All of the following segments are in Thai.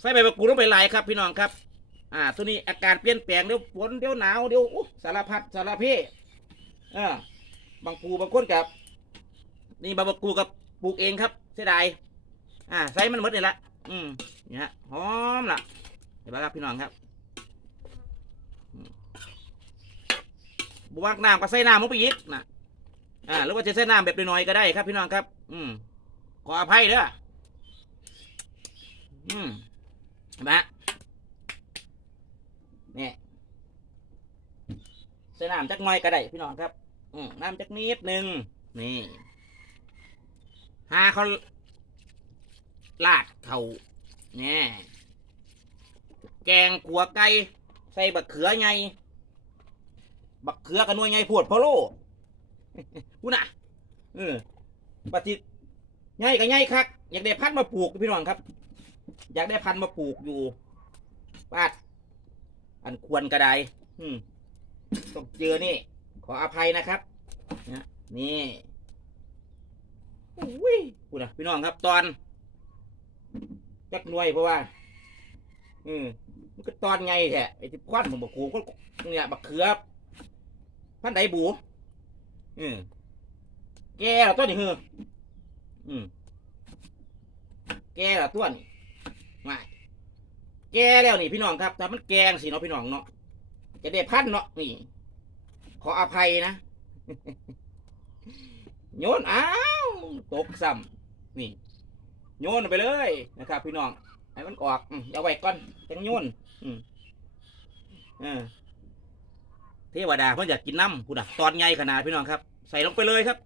ใส่ใบมะกรูดลงไปหลายครับพี่น้องครับ อ่า ตัวนี้อาการเปลี่ยนแปลงเดี๋ยวฝนเดี๋ยวหนาวเดี๋ยวสารพัดสารเพเออบางปูบางคนกับ นี่บมะกรูดกับปลูกเองครับเสียดายอ่าใส่มันหมดนี่ละอืมนี่ฮะหอมล่ะเห็นไหมครับพี่น้องครับบวกน้ำก็ใส่น้ำลงไปอีกนะอ่าหรือว่าจะใส่น้ำแบบน้อยๆก็ได้ครับพี่น้องครับ อืมขออภัยเด้ออืม นไหมฮะนี่ใส่น้ำจักน่อยก็ได้พี่น้องครับ อืน้ำจักนิดหนึ่งนี่หาเขาลาดเขาเนี่ยแกงขัวไก่ใส่บักเขือไงบักเขือกันนวยไงพวดพะโล่พูน่ะเออปฏิไงกับไงคักอยากได้พันธุ์มาปลูกพี่น้องครับ อยากได้พันธุ์มาปลูกอยู่บ้านอันควรกระไดต้องเจอนี่ ขออภัยนะครับนะนี่อุ้ยพูดนะพี่น้องครับตอนจักหน่วยเพราะว่า อืมมันก็ตอนไงแท้ไอ้ที่ควันผมบอกโอ้โหเนี่ยบักเขือพันธุ์ใดบู อืมแกละตัวนี่เฮืออืมแกละตัวนี่ ไม่แก่แล้วนี่พี่น้องครับถ้ามันแกงสิเนาะพี่น้องเนาะจะได้พันเนาะนี่ ขออภัยนะโยนอ้าวตกซ้ำนี่ โยนไปเลยนะครับ พี่น้องให้มันออกอืมเอาไว้ก่อนจังโยนอืมเทวดาเพิ่นอยากกินน้ำพูดอะตอนใหญ่ขนาดพี่น้องครับ ใส่ลงไปเลยครับ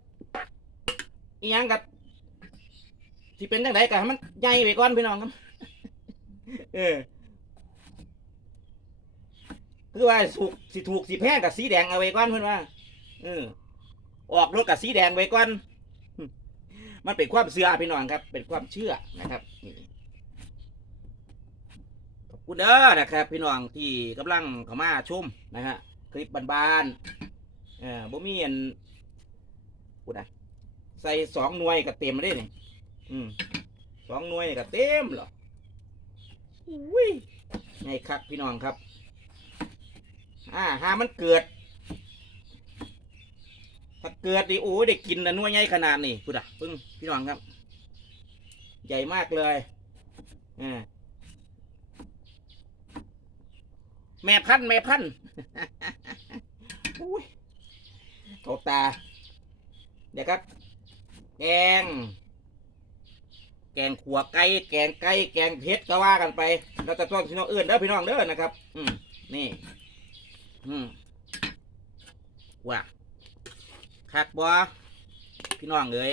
อีหยังกับที่เป็นจังไดกับให้มันใหญ่ไปก่อนพี่น้องครับ เออ คือว่าสุกสิถูกสิแพงกับสีแดงเอาไว้ก่อนเพื่อนว่าเออออกรถกับสีแดงไว้ก่อนมันเป็นความเชื่อพี่น้องครับ เป็นความเชื่อนะครับขอบคุณเด้อนะครับ พี่น้องที่กำลังเข้ามาชมนะฮะคลิปบานๆเออบ่มีอันพูดนะใส่สองหน่วยก็เต็มเลยนี่อืมสองหน่วยนี่ก็เต็มเหรอ อุ้ยไงครับพี่น้องครับ อ่าหามันเกิด ถ้าเกิดดิโอ้ยได้กินนะน่วยใหญ่ขนาดนี้พูดอะปึ้งพี่น้องครับ ใหญ่มากเลยอ่าแม่พันธ์แม่พันธ์อุ้ยโถตา เดี๋ยวครับ แกง แกงขัวไก่แกงไก่แกงเผ็ดก็ว่ากันไปเราจะต้องพี่น้องเอื้อนเด้อพี่น้องเด้อนะครับ อืมนี่ อืมว่าคักบ่พี่น้องเอ้ย